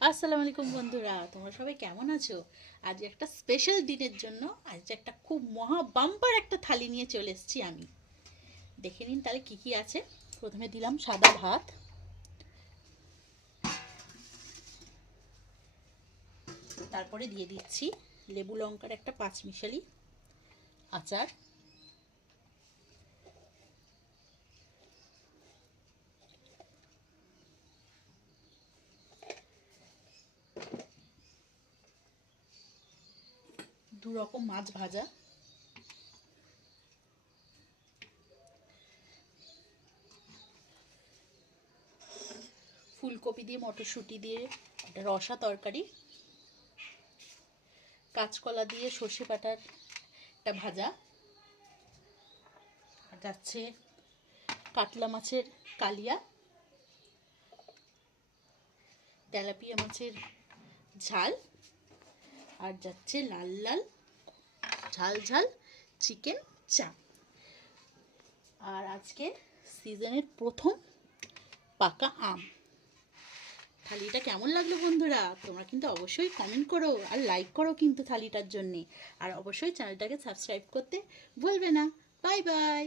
আসসালামু আলাইকুম বন্ধুরা, তোমরা সবাই কেমন আছো? আজ একটা স্পেশাল দিনের জন্য আজ একটা খুব মহা বাম্পার একটা থালি নিয়ে চলে এসেছি আমি। দেখে নিন তাহলে কি কি আছে। প্রথমে দিলাম সাদা ভাত, তারপরে দিয়ে দিচ্ছি লেবু লঙ্কার একটা পাঁচমিশালি আচার, দু রকম মাছ ভাজা, ফুলকপি দিয়ে মটরশুঁটি দিয়ে একটা রসা তরকারি, কাঁচকলা দিয়ে সর্ষে বাটার একটা ভাজা, আর যাচ্ছে কাতলা মাছের কালিয়া, তেলাপিয়া মাছের ঝাল, আর যাচ্ছে লাল লাল ঝাল ঝাল চিকেন চাপ। আর আজকে সিজনের প্রথম পাকা আম। থালিটা কেমন লাগলো বন্ধুরা? তোমরা কিন্তু অবশ্যই কমেন্ট করো আর লাইক করো কিন্তু থালিটার জন্যে। আর অবশ্যই চ্যানেলটাকে সাবস্ক্রাইব করতে ভুলবে না। Bye bye.